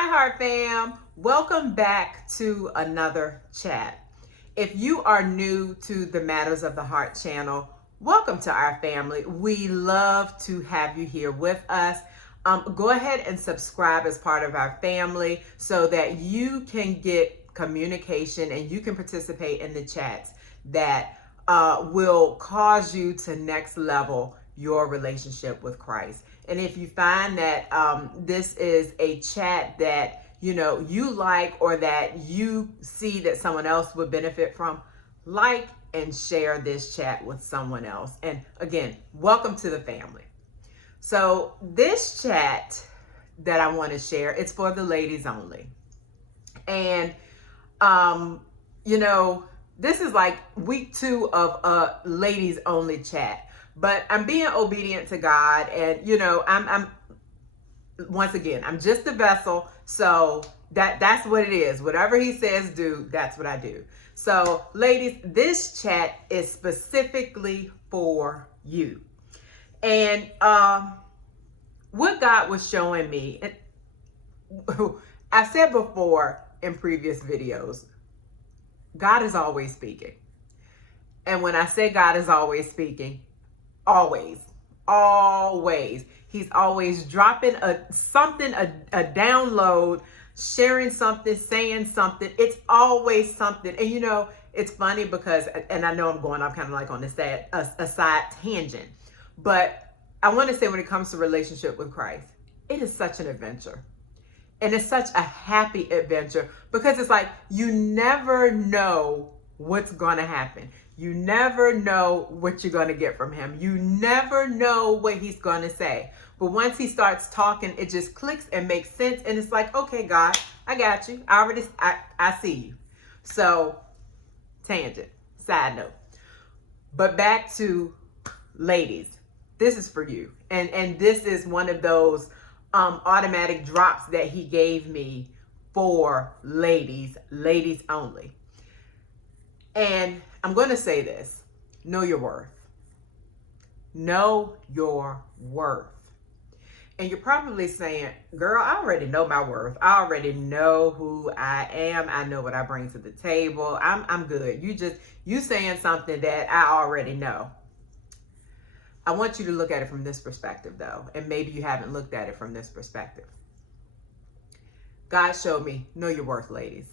Hi, Heart Fam. Welcome back to another chat. If you are new to the Matters of the Heart channel, welcome to our family. We love to have you here with us. Go ahead and subscribe as part of our family so that you can get communication and you can participate in the chats that will cause you to next level your relationship with Christ. And if you find that this is a chat that you like, or that you see that someone else would benefit from, like and share this chat with someone else. And again, welcome to the family. So this chat that I want to share, it's for the ladies only. And this is like week 2 of a ladies only chat. But I'm being obedient to God, and I'm once again, I'm just a vessel, so that's what it is. Whatever he says do, that's what I do. So, ladies, this chat is specifically for you. And what God was showing me, I said before in previous videos, God is always speaking. And when I say God is always speaking, always. He's always dropping a download, sharing something, saying something. It's always something. And it's funny because, and I know I'm going off kind of like on a side tangent, but I want to say when it comes to relationship with Christ, it is such an adventure. And it's such a happy adventure because it's like you never know what's going to happen. You never know what you're going to get from him. You never know what he's going to say. But once he starts talking, it just clicks and makes sense. And it's like, okay, God, I got you. I see you. So, tangent, side note. But back to ladies. This is for you. And this is one of those automatic drops that he gave me for ladies only. And I'm going to say this: know your worth. Know your worth. And you're probably saying, girl, I already know my worth. I already know who I am. I know what I bring to the table. I'm good. You saying something that I already know. I want you to look at it from this perspective, though. And maybe you haven't looked at it from this perspective. God showed me, know your worth, ladies.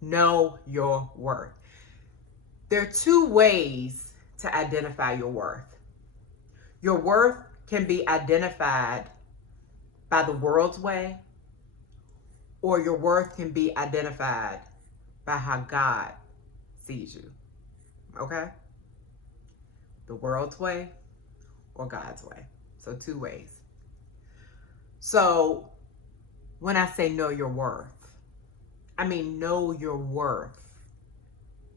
Know your worth. There are 2 ways to identify your worth. Your worth can be identified by the world's way, or your worth can be identified by how God sees you. Okay? The world's way or God's way. So 2 ways. So when I say know your worth, I mean know your worth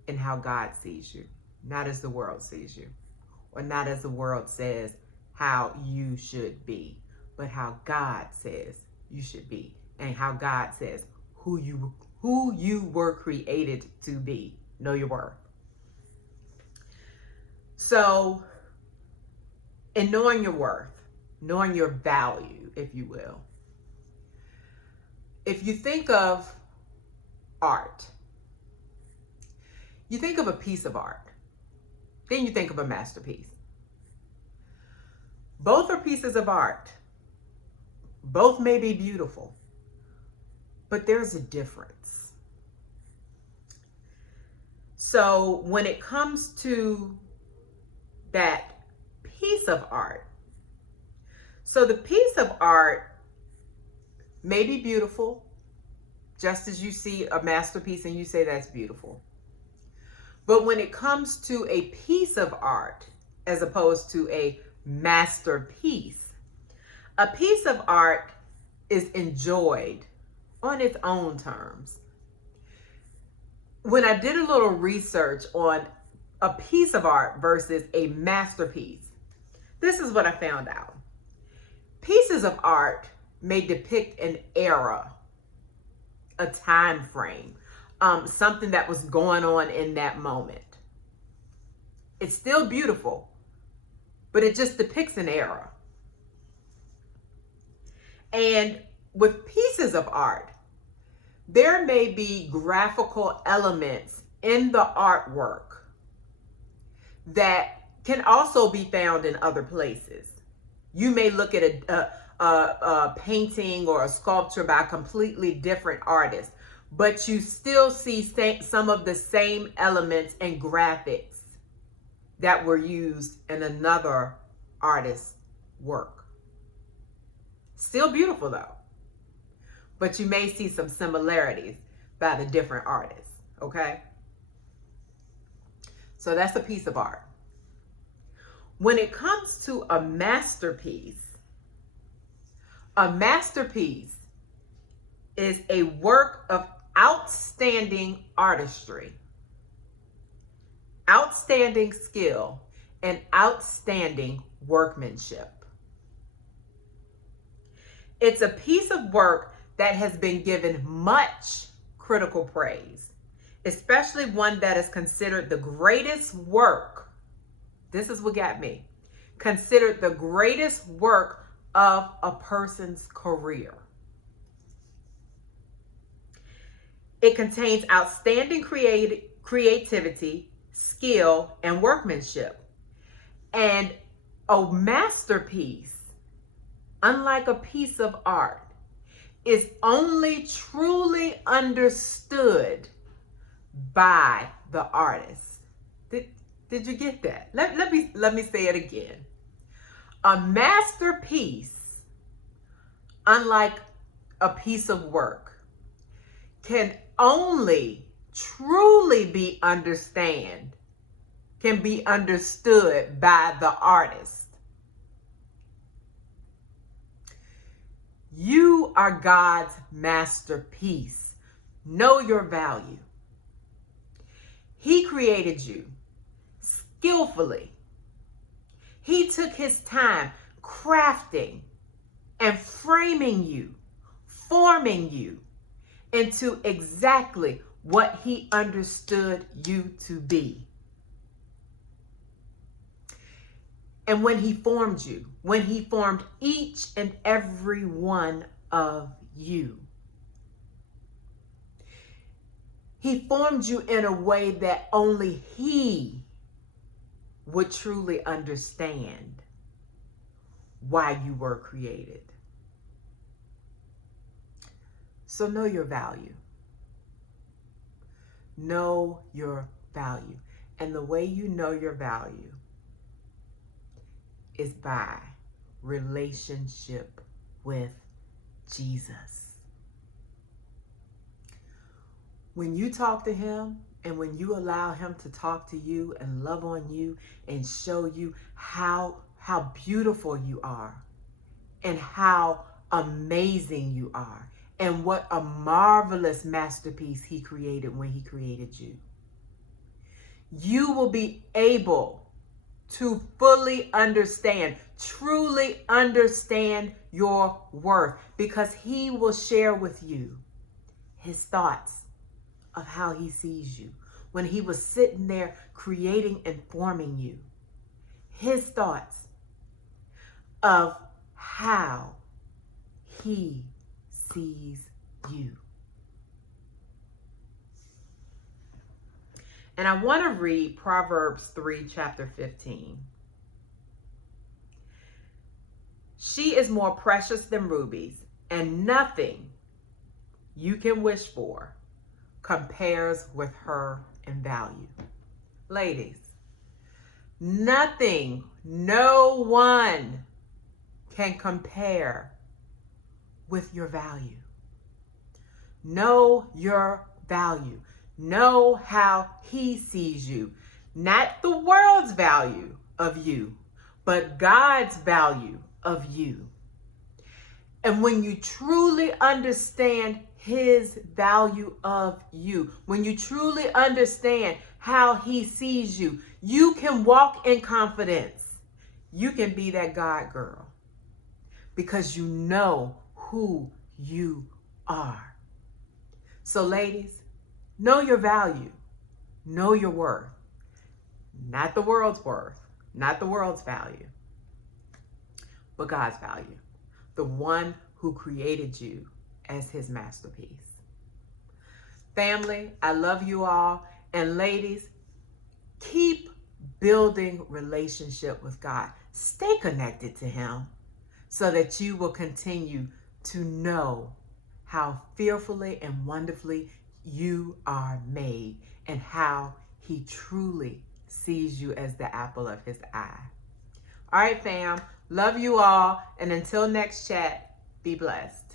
in how God sees you, not as the world sees you, or not as the world says how you should be, but how God says you should be, and how God says who you were created to be. Know your worth. So, in knowing your worth, knowing your value, if you will, if you think of art, you think of a piece of art, then you think of a masterpiece. Both are pieces of art. Both may be beautiful, but there's a difference. So when it comes to that piece of art, so the piece of art may be beautiful, just as you see a masterpiece and you say that's beautiful. But when it comes to a piece of art, as opposed to a masterpiece, a piece of art is enjoyed on its own terms. When I did a little research on a piece of art versus a masterpiece, this is what I found out. Pieces of art may depict an era, a time frame, something that was going on in that moment. It's still beautiful, but it just depicts an era. And with pieces of art, there may be graphical elements in the artwork that can also be found in other places. You may look at a painting or a sculpture by a completely different artist, but you still see some of the same elements and graphics that were used in another artist's work. Still beautiful though, but you may see some similarities by the different artists, okay? So that's a piece of art. When it comes to a masterpiece is a work of outstanding artistry, outstanding skill, and outstanding workmanship. It's a piece of work that has been given much critical praise, especially one that is considered the greatest work. This is what got me. Considered the greatest work of a person's career. It contains outstanding creativity, skill, and workmanship. And a masterpiece, unlike a piece of art, is only truly understood by the artist. Did you get that? Let me say it again. A masterpiece, unlike a piece of work, can only truly be understood by the artist. You are God's masterpiece. Know your value. He created you skillfully. He took his time crafting and framing you, forming you into exactly what he understood you to be. And when he formed you, when he formed each and every one of you, he formed you in a way that only he would truly understand why you were created. So know your value. Know your value. And the way you know your value is by relationship with Jesus. When you talk to him and when you allow him to talk to you and love on you and show you how beautiful you are and how amazing you are and what a marvelous masterpiece he created when he created you, you will be able to fully understand, truly understand your worth, because he will share with you his thoughts of how he sees you. When he was sitting there creating and forming you, his thoughts of how he sees you. And I want to read Proverbs 3, chapter 15. She is more precious than rubies, and nothing you can wish for compares with her in value. Ladies, nothing, no one can compare with your value. Know your value. Know how he sees you. Not the world's value of you, but God's value of you. And when you truly understand his value of you, when you truly understand how he sees you, you can walk in confidence. You can be that God girl because you know who you are. So ladies, know your value. Know your worth. Not the world's worth, not the world's value, but God's value. The one who created you as his masterpiece. Family, I love you all. And ladies, keep building relationship with God. Stay connected to him so that you will continue to know how fearfully and wonderfully you are made and how he truly sees you as the apple of his eye. All right, fam. Love you all. And until next chat, be blessed.